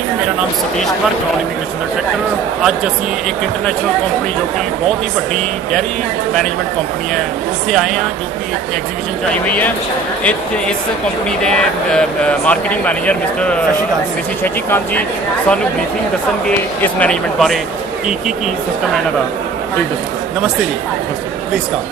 Morning, मेरा नाम Satish Kumar, crown immigration director. ਅੱਜ ਅਸੀਂ ਇੱਕ ਇੰਟਰਨੈਸ਼ਨਲ ਕੰਪਨੀ ਜੋ ਕਿ ਬਹੁਤ ਹੀ ਵੱਡੀ ਡੈਰੀ ਮੈਨੇਜਮੈਂਟ ਕੰਪਨੀ ਹੈ ਉੱਥੇ ਆਏ ਹਾਂ, ਜੋ ਕਿ ਇੱਕ ਐਗਜ਼ੀਬਿਸ਼ਨ 'ਚ ਆਈ ਹੋਈ ਹੈ। ਇੱਥੇ ਇਸ ਕੰਪਨੀ ਦੇ ਮਾਰਕੀਟਿੰਗ ਮੈਨੇਜਰ ਮਿਸਟਰ ਸ਼ਸ਼ੀਕਾਂਤ ਜੀ ਸਾਨੂੰ ਬਰੀਫਿੰਗ ਦੱਸਣਗੇ ਇਸ ਮੈਨੇਜਮੈਂਟ ਬਾਰੇ ਕੀ ਸਿਸਟਮ ਹੈ ਇਹਨਾਂ ਦਾ। ਪਲੀਜ਼ ਦੱਸੋ। नमस्ते जी, प्लीज़ कम।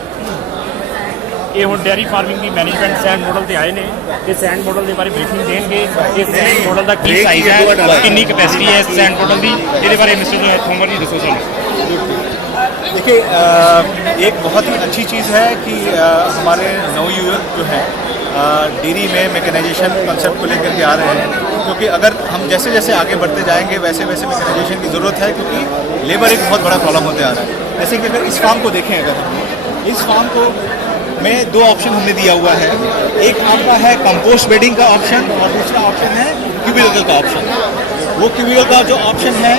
ਇਹ ਹੁਣ ਡੈਰੀ ਫਾਰਮਿੰਗ ਦੀ ਮੈਨੇਜਮੈਂਟ ਸੈਂਡ ਮਾਡਲ ਤੇ ਆਏ ਨੇ ਤੇ ਸੈਂਡ ਮਾਡਲ ਦੇ ਬਾਰੇ ਬਰੀਫਿੰਗ ਦੇਣਗੇ। ਇਹ ਸੈਂਡ ਮਾਡਲ ਦਾ ਕੀ ਸਾਈਜ਼ ਹੈ, ਕਿੰਨੀ ਕਪੈਸਿਟੀ ਹੈ ਇਸ ਸੈਂਡ ਮਾਡਲ ਦੀ, ਇਹਦੇ ਬਾਰੇ मिस्टर थोमर जी दसो ਸਾਨੂੰ। देखिए, एक बहुत ही अच्छी चीज़ है कि हमारे नवयुवक जो है डेयरी में मैकेनाइजेशन कंसेप्ट को लेकर के आ रहे हैं, क्योंकि अगर हम जैसे जैसे आगे बढ़ते जाएंगे वैसे वैसे मैकेनाइजेशन की ज़रूरत है, क्योंकि लेबर एक बहुत बड़ा प्रॉब्लम होते आ रहा है। जैसे कि अगर इस फार्म को देखें, अगर हम इस फार्म को में दो ऑप्शन हमने दिया हुआ है। एक आपका है कंपोस्ट बेडिंग का ऑप्शन और दूसरा ऑप्शन है क्यूबिकल का ऑप्शन। वो क्यूबिकल का जो ऑप्शन है,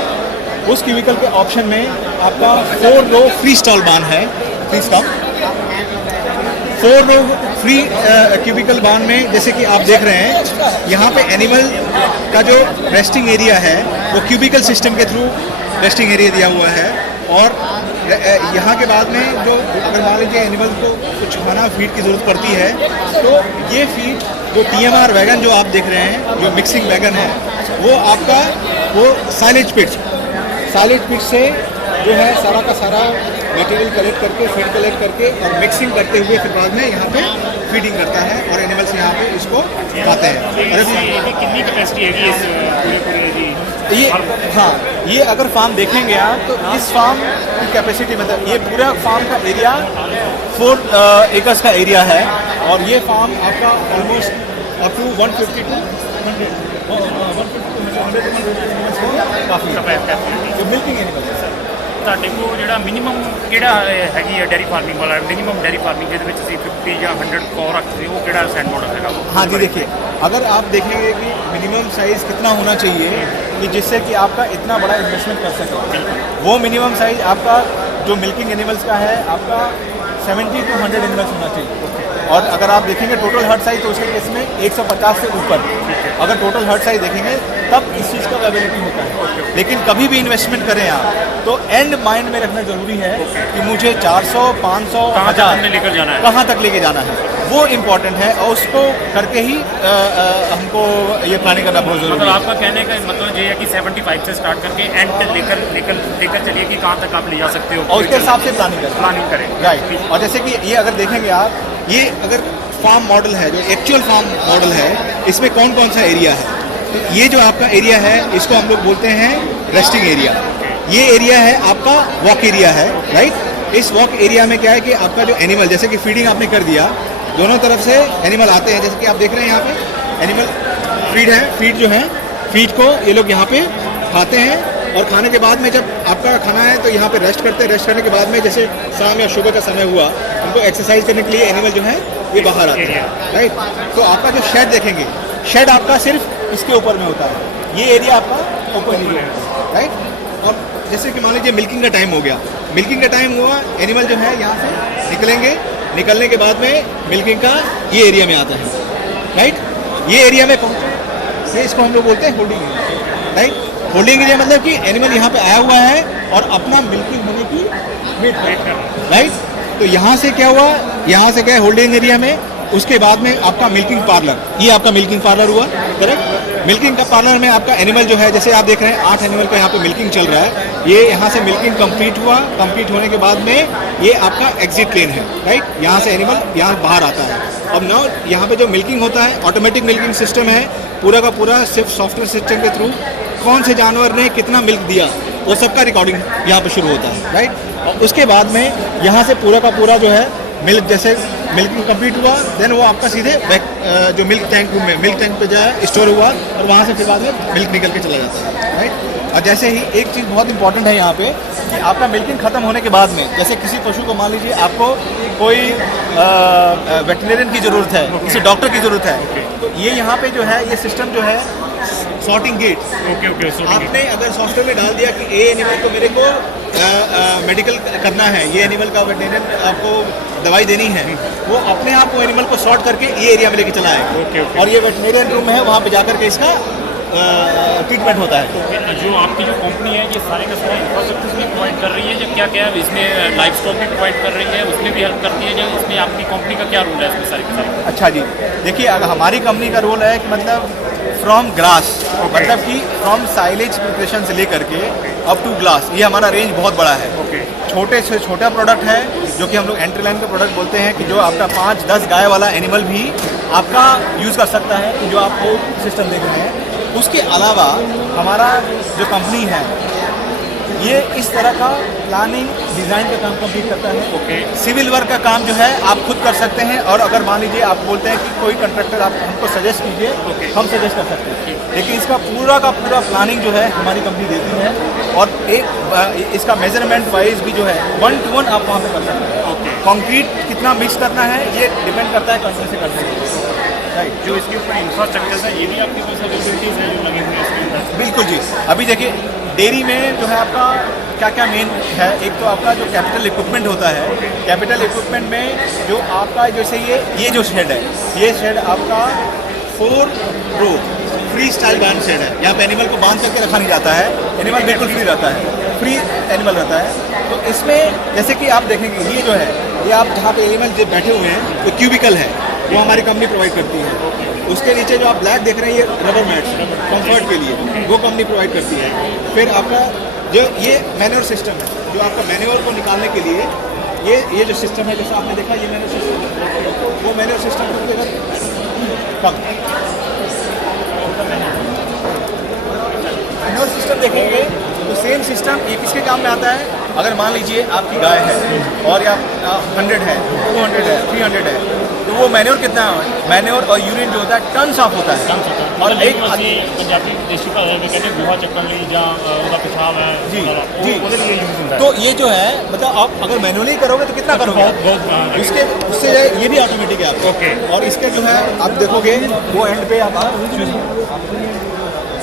उस क्यूबिकल के ऑप्शन में आपका 4 रो फ्री स्टॉल बान है। Please come. 4 row free cubicle बान में जैसे कि आप देख रहे हैं, यहाँ पे एनिमल का जो रेस्टिंग एरिया है वो क्यूबिकल सिस्टम के थ्रू रेस्टिंग एरिया दिया हुआ है। और यहाँ के बाद में जो अगर मान लीजिए एनिमल को कुछ खाना फीड की ज़रूरत पड़ती है, तो ये फीड जो PMR वैगन जो आप देख रहे हैं, जो मिक्सिंग वैगन है, वो आपका वो साइलेज पिट से जो है सारा का सारा मटेरियल कलेक्ट करके, फीड कलेक्ट करके और मिक्सिंग करते हुए फिर बाद में यहाँ पे फीडिंग करता है और एनिमल्स यहाँ पे इसको खाते हैं। और कितनी कैपेसिटी है इस पूरे ये, हाँ, ये अगर फार्म देखेंगे आप तो इस फार्म की कैपेसिटी मतलब ये पूरा फार्म का एरिया 4 एकर्स का एरिया है। और ये फार्म आपका ऑलमोस्ट अप टू 150 to 100 काफ़ी मिल्किंग एनिमल है। ਤੁਹਾਡੇ ਕੋਲ ਜਿਹੜਾ ਮਿਨੀਮਮ ਕਿਹੜਾ ਹੈਗੀ ਹੈ ਡੈਰੀ ਫਾਰਮਿੰਗ ਵਾਲਾ, ਮਿਨੀमम ਡੈਰੀ फार्मिंग ਜਿਹਦੇ ਵਿੱਚ ਅਸੀਂ 50 ਜਾਂ 100 ਕੋ ਰੱਖਦੇ हो, ਕਿਹੜਾ ਸੈਂਡ मॉडल हैगा वो? हाँ जी, देखिए, अगर आप देखेंगे कि मिनिमम साइज़ कितना होना चाहिए कि जिससे कि आपका इतना बड़ा इन्वेस्टमेंट कर सके, वो मिनिमम साइज़ आपका जो मिल्किंग एनिमल्स का है आपका 70 to 100 एनिमल्स होना चाहिए। और अगर आप देखेंगे टोटल हर्ट साइज तो उसके केस में 150 से ऊपर अगर टोटल हर्ट साइज देखेंगे तब इस चीज़ का अवेलेबिलिटी होता है। लेकिन कभी भी इन्वेस्टमेंट करें आप तो एंड माइंड में रखना जरूरी है कि मुझे 400, 500, 1000 लेकर जाना है, कहाँ तक लेके जाना है, वो इम्पोर्टेंट है। और उसको करके ही हमको ये प्लानिंग करना बहुत जरूरी है। मतलब आपका कहने का मतलब ये है कि 75 से स्टार्ट करके एंड लेकर चलिए कि कहाँ तक आप ले जा सकते हो, और उसके हिसाब से प्लानिंग करें। राइट। और जैसे कि ये अगर देखेंगे आप, ये अगर फार्म मॉडल है, जो एक्चुअल फार्म मॉडल है, इसमें कौन कौन सा एरिया है, तो ये जो आपका एरिया है इसको हम लोग बोलते हैं रेस्टिंग एरिया। ये एरिया है आपका वॉक एरिया है, राइट। इस वॉक एरिया में क्या है कि आपका जो एनिमल, जैसे कि फीडिंग आपने कर दिया, दोनों तरफ से एनिमल आते हैं, जैसे कि आप देख रहे हैं यहाँ पे एनिमल फीड है, फीड जो है फीड को ये लोग यहाँ पे खाते हैं। और खाने के बाद में जब आपका खाना है तो यहाँ पे रेस्ट करते हैं। रेस्ट करने के बाद में जैसे शाम या सुबह का समय हुआ, उनको एक्सरसाइज करने के लिए एनिमल जो है ये बाहर आते हैं, राइट। तो आपका जो शेड देखेंगे, शेड आपका सिर्फ इसके ऊपर में होता है, ये एरिया आपका ओपन एरिया है, राइट। और जैसे कि मान लीजिए मिल्किंग का टाइम हो गया, मिल्किंग का टाइम हुआ, एनिमल जो है यहाँ से निकलेंगे, निकलने के बाद में मिल्किंग का ये एरिया में आता है, राइट। ये एरिया में पहुँचे, इसको हम लोग बोलते हैं holding area, right. Holding area मतलब कि एनिमल यहाँ पे आया हुआ है और अपना मिल्किंग होने की वेट कर रहा है, राइट। तो यहाँ से क्या हुआ, यहाँ से क्या है होल्डिंग एरिया में, उसके बाद में आपका मिल्किंग पार्लर, ये आपका मिल्किंग पार्लर हुआ, करेक्ट। मिल्किंग का पार्लर में आपका एनिमल जो है, जैसे आप देख रहे हैं 8 एनिमल का यहाँ पे मिल्किंग चल रहा है। ये यहाँ से मिल्किंग कंप्लीट हुआ, कंप्लीट होने के बाद में ये आपका एग्जिट लेन है, राइट। यहाँ से एनिमल यहाँ बाहर आता है। अब नाउ यहाँ पे जो मिल्किंग होता है ऑटोमेटिक मिल्किंग सिस्टम है, पूरा का पूरा सिर्फ सॉफ्टवेयर सिस्टम के थ्रू कौन से जानवर ने कितना मिल्क दिया वो सबका रिकॉर्डिंग यहाँ पे शुरू होता है, राइट। और उसके बाद में यहाँ से पूरा का पूरा जो है मिल्क, जैसे मिल्किंग कंप्लीट हुआ, देन वो आपका सीधे जो मिल्क टैंक रूम में मिल्क टैंक पे जो है स्टोर हुआ और वहाँ से फिर बाद में मिल्क निकल के चला जाता है, राइट। और जैसे ही एक चीज़ बहुत इंपॉर्टेंट है यहाँ पे कि आपका मिल्किंग ख़त्म होने के बाद में, जैसे किसी पशु को मान लीजिए आपको कोई वेटरिनरियन की ज़रूरत है, किसी डॉक्टर की ज़रूरत है, तो ये यहाँ पे जो है ये सिस्टम जो है सॉर्टिंग गेट, ओके आपने अगर सॉफ्टवेयर में डाल दिया कि ये एनिमल को मेरे को मेडिकल करना है, ये एनिमल का वेटरिनरियन आपको दवाई देनी है, वो अपने आप वो एनिमल को सॉर्ट करके ये एरिया में लेके चला है। और ये वेटरिनरियन रूम है, वहाँ पे जाकर के इसका ट्रीटमेंट होता है। तो जो आपकी जो कंपनी है ये सारे का सारा इंफ्रास्ट्रक्चर भी प्रोवाइड कर रही है, जो क्या क्या है इसमें लाइफ स्टॉक भी प्रोवाइड कर रही है, उसमें भी हेल्प करती है, जो इसमें आपकी कंपनी का क्या रोल है इसमें सारे के सारे? अच्छा जी, देखिए अगर हमारी कंपनी का रोल है कि मतलब फ्रॉम ग्रास, मतलब कि फ्रॉम साइलेज प्रिपरेशन से लेकर के अप टू ग्लास, ये हमारा रेंज बहुत बड़ा है। ओके, छोटे से छोटा प्रोडक्ट है जो कि हम लोग एंट्री लाइन का प्रोडक्ट बोलते हैं, कि जो आपका 5-10 गाय वाला एनिमल भी आपका यूज़ कर सकता है, कि जो आपको सिस्टम देख रहे हैं। उसके अलावा हमारा जो कंपनी है ये इस तरह का प्लानिंग डिज़ाइन का काम कंप्लीट करता है। ओके, सिविल वर्क का काम जो है आप खुद कर सकते हैं, और अगर मान लीजिए आप बोलते हैं कि कोई कंट्रैक्टर आप हमको सजेस्ट कीजिए, हम सजेस्ट कर सकते हैं, लेकिन इसका पूरा का पूरा प्लानिंग जो है हमारी कंपनी देती है, और एक इसका मेजरमेंट वाइज भी जो है 1 to 1 आप वहाँ पे कर सकते हैं। ओके, कंक्रीट कितना मिक्स करना है ये डिपेंड करता है कंपनी से करते हैं। राइट, जो इसके ऊपर इंफ्रास्ट्रक्चर है ये भी आपके पास फैसिलिटीज़ है जो लगी हुई है इसके अंदर? बिल्कुल जी। अभी देखिए डेयरी में जो है आपका क्या क्या मेन है, एक तो आपका जो कैपिटल इक्विपमेंट होता है, कैपिटल इक्विपमेंट में जो आपका जैसे ये जो शेड है, ये शेड आपका 4 रो फ्री स्टाइल बांध शेड है। यहाँ पे एनिमल को बांध करके रखा नहीं जाता है, एनिमल बिल्कुल फ्री रहता है, फ्री एनिमल रहता है। तो इसमें जैसे कि आप देखेंगे ये जो है, ये आप जहाँ पे एनिमल जो बैठे हुए हैं तो क्यूबिकल है, वो हमारी कंपनी प्रोवाइड करती है। उसके नीचे जो आप ब्लैक देख रहे हैं ये रबर मैट्स कंफर्ट के लिए, वो कंपनी प्रोवाइड करती है। फिर आपका जो ये मैन्योर सिस्टम है, जो आपका मैन्योर को निकालने के लिए ये जो सिस्टम है, जैसा आपने देखा ये मैन्योर सिस्टम है, वो मैन्योर सिस्टम कम मैन्योर सिस्टम देखेंगे तो सेम सिस्टम ये किसके काम में आता है। अगर मान लीजिए आपकी गाय है और या 100 है, 200 है, 300 है, तो वो मैन्योर कितना है, मैन्योर और यूरिन जो होता है टन्स ऑफ होता है। और एक पंजाबी देसी भाषा में कहते हैं गुहा चक्कर ली या उसका पेशाब है जी, वो जी। उसके लिए यूज होता है। तो ये जो है मतलब आप अगर मैनुअली करोगे तो कितना करोगे, बहुत उसके उससे ये भी ऑटोमेटिक है आपका। ओके। और इसके जो है आप देखोगे वो एंड पे आप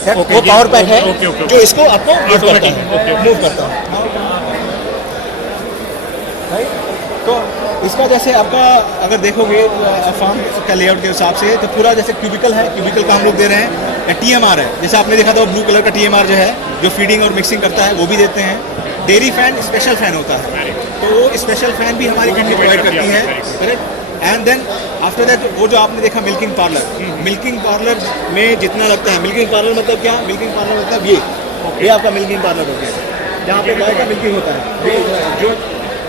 ओके, वो जी, पावर पैक है ओके, ओके, जो इसको आपको Automatic, ओके, ओके। मूव करता है। राइट, तो इसका जैसे आपका अगर देखोगे फार्म का लेआउट के हिसाब से तो पूरा जैसे क्यूबिकल है, क्यूबिकल का हम लोग दे रहे हैं। TMR है, जैसे आपने देखा था ब्लू कलर का TMR जो है जो फीडिंग और मिक्सिंग करता है वो भी देते हैं। डेयरी फैन स्पेशल फैन होता है, तो वो स्पेशल फैन भी हमारी कंपनी प्रोवाइड करती है। Correct, and then after that वो जो आपने देखा मिल्किंग पार्लर, मिल्किंग पार्लर में जितना लगता है, मिल्किंग पार्लर मतलब क्या, मिल्किंग पार्लर मतलब ये आपका मिल्किंग पार्लर हो गया जहाँ पे गाय का मिल्किंग होता है।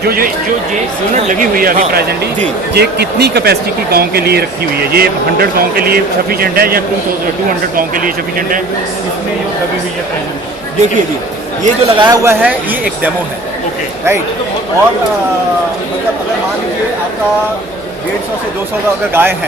जो ये यूनिट लगी हुई है अभी हाँ, प्रेजेंटली, जी। ये कितनी कैपेसिटी की गांव के लिए रखी हुई है? ये 100 गांव के लिए सफिशिएंट है या 200 गांव के लिए सफिशिएंट है? इसमें जो लगी हुई है प्रेजेंट, देखिए जी, ये जो लगाया हुआ है ये एक डेमो है। ओके, राइट, और मतलब अगर मान लीजिए आपका 150 से 200 का अगर गाय है